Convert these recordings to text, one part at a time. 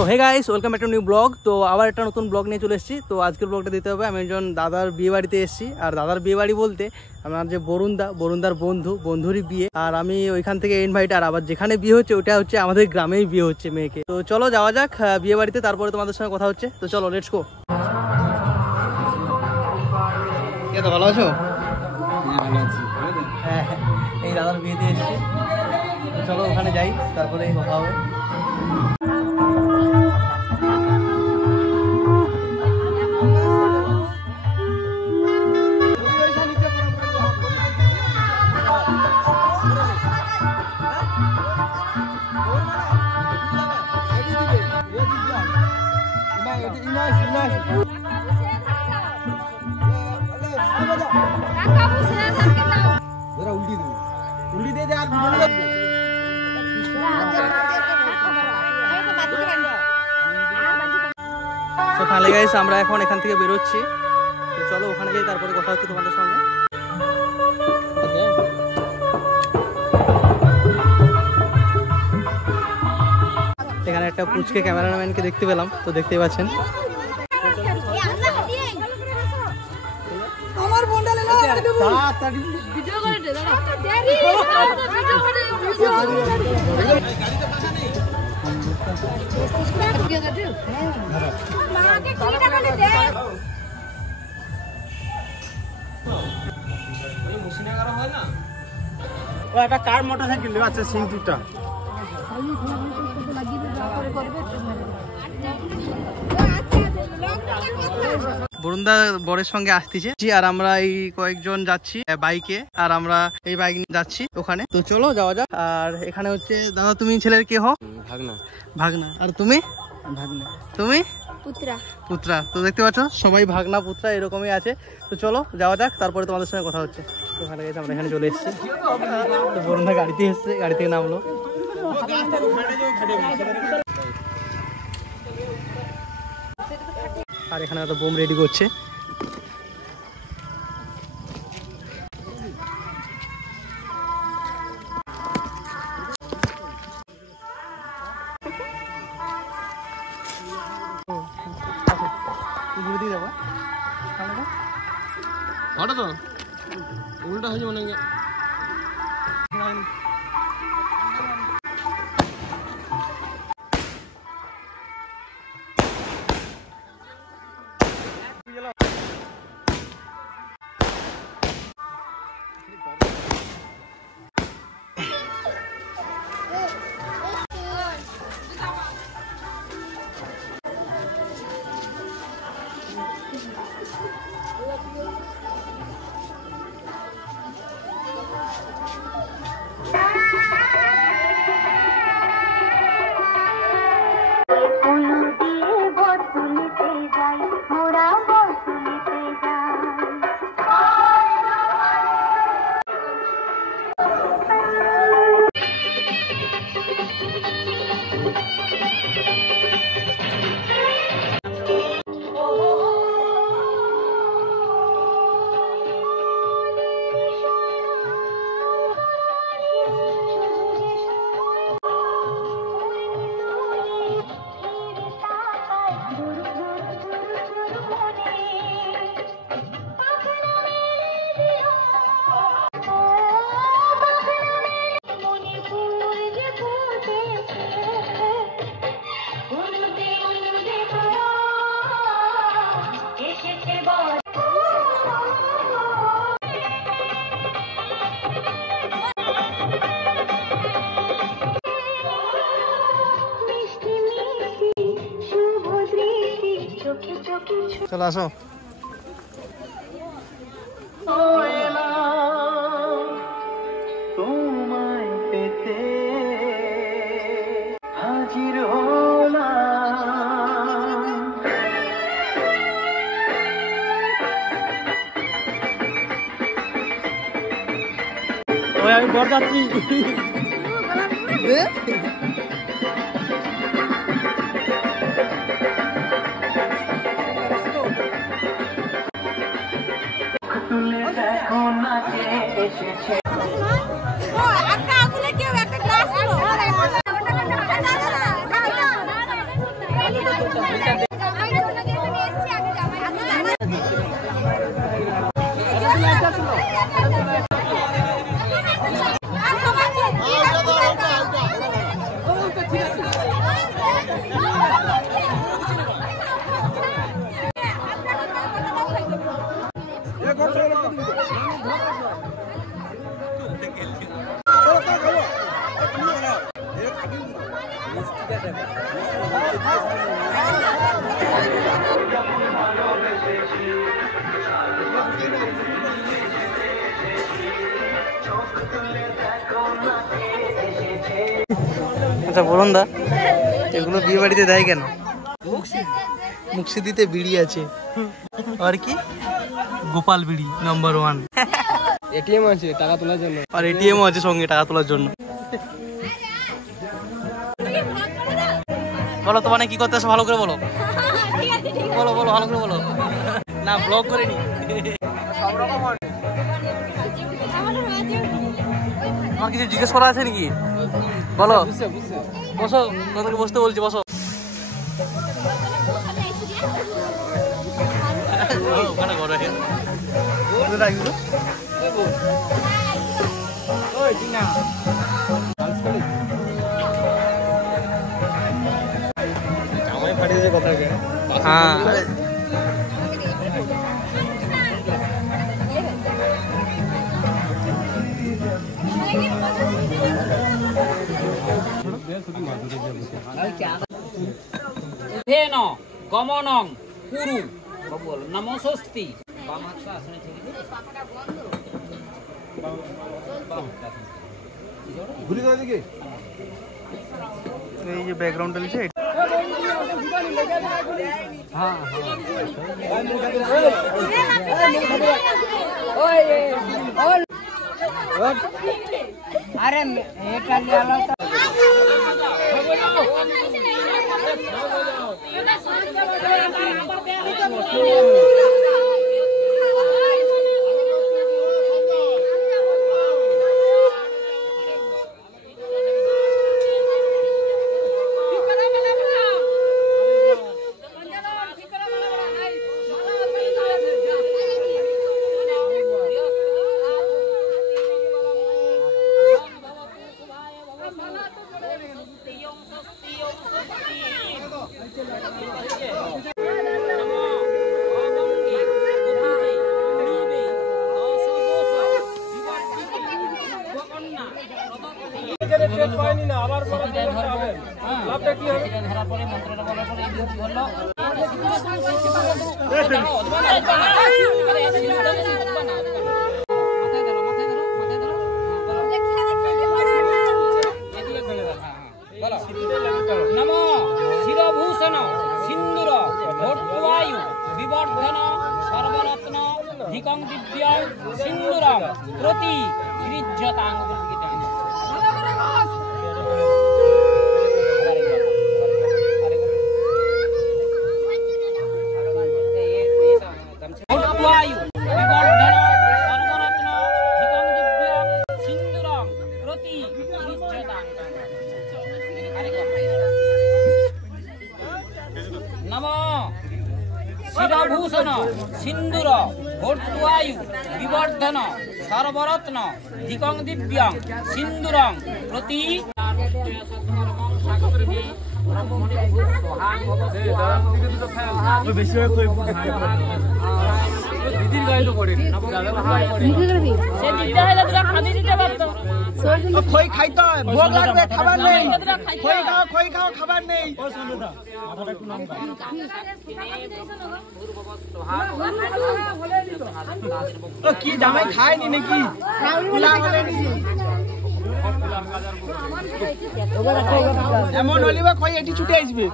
তো hey guys, welcome back to new blog. তো আবার একটা নতুন ব্লগ নিয়ে চলে এসেছি। তো আজকের ব্লগটা দিতে হবে, আমি একজন দাদার বিয়ে বাড়িতে এসেছি। আর দাদার বিয়ে বাড়ি বলতে আমার যে বরুণদার বন্ধুরই বিয়ে। আর আমি ওইখান থেকে ইনভাইট, আর আবার যেখানে বিয়ে হচ্ছে ওটা হচ্ছে আমাদের গ্রামেই বিয়ে হচ্ছে মেয়েকে। তো চলো যাওয়া যাক বিয়ে বাড়িতে, তারপরে তোমাদের সঙ্গে কথা হচ্ছে। তো চলো, লেটস গো। তো ভালো আছো? হ্যাঁ, এই দাদার বিয়েতে এসেছি। চলো ওখানে যাই, তারপরে কথা হবে। আমরা এখন এখান থেকে বেরোচ্ছি। তো চলো ওখানে যাই, তারপরে কথা হচ্ছে তোমাদের সঙ্গে। এখানে একটা পুচকে ক্যামেরাম্যানকে দেখতে পেলাম, তো দেখতেই পাচ্ছেন। একটা কার মোটরসাইকেল আছে সিংটুটা। বরুণদা বরের সঙ্গে আসতেছে, আর আমরা এই কয়েকজন যাচ্ছি বাইকে, আর আমরা এই বাইক নিয়ে যাচ্ছি ওখানে। তো চলো যাওয়া যাক। আর এখানে হচ্ছে দাদা, তুমি ছেলের কে হও? ভাগনা। আর তুমি? ভাগনা। তুমি? পুত্রা। তো দেখতে পাচ্ছ সবাই ভাগনা পুত্রা এরকমই আছে। তো চলো যাওয়া যাক, তারপরে তোমাদের সঙ্গে কথা হচ্ছে। ওখানে গেছে, আমরা এখানে চলে এসেছি। তো বরুণদা গাড়িতে এসছে, গাড়ি থেকে নামলো। আর এখানে একটা বোম রেডি করছে। উল্টা হয়েছে মানে চলো আসো। তোমায় পেতে হাজির হলাম। ওই আমি বরযাত্রী। আচ্ছা বলুন দা, এগুলো বিয়ে বাড়িতে দেয় কেন? মুর্শিদিতে বিড়ি আছে আর কি গোপাল বিড়ি নাম্বার 1। এটিএম আছে টাকা তোলার জন্য, আর এটিএমও আছে সঙ্গে টাকা তোলার জন্য। বলো তো মানে কি করতে আসো, ভালো করে বলো, বলো বলো ভালো করে বলো। না ব্লগ করে নি। আমার কিছু জিজ্ঞেস করা আছে নাকি? বলো। বসো, তোমাকে বসতে বলছি, বসো। জামাই ফাটিয়েছে কথাকে। হ্যাঁ গমনং কুরু নমস্তি। এই যে ব্যাকগ্রাউন্ড চলছে। হ্যাঁ আরে এটা লিয়ালো তো নমো শিরভূষণ সিন্দুর ভোটবায়ু বিবর্ধন সর্বরত্ন ধিকং দিব্যং সিন্দুরং প্রতি গৃহ্যতাং। ভোটবায়ু বিবর্ধন সর্বরত্ন ধিকং দিব্যং সিন্দুরং প্রতি গৃহ্যতাং। নমো শিরভূষণ সিন্দুর ভোটবায়ু বিবর্ধন সর্বরত্ন ধিকং দিব্যং সিন্দুরং প্রতি। দিদির গায়ে তো পড়ে খই খাইতে হয়, ভোগ লাগবে, খাবার নেই। খই খাও, খই খাও, খাবার নেই। কি জামাই খায়নি নাকি? এমন হলে বা খই এটি ছুটে আসবে।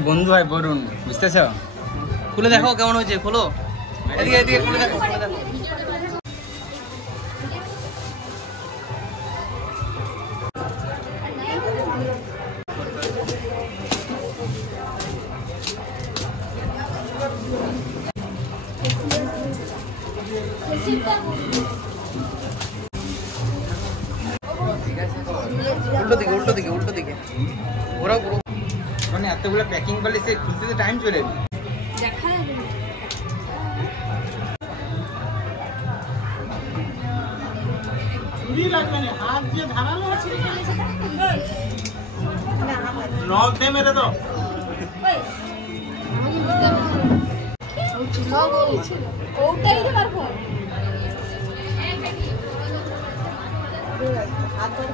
আমার বন্ধু হয় বরুণ, বুঝতেছো? খুলে দেখো কেমন হয়েছে, খোলো এদিকে এদিকে খুলে দেখো, খুলে দেখো। উল্টো দিকে উল্টো দিকে উল্টো দিকে ওরা পুরো মানে এতগুলো প্যাকিং করলে সে খুলতে তো টাইম চলে যাবে। লক দে মেরে তো ওটাই দিতে পারবো হাত ধরে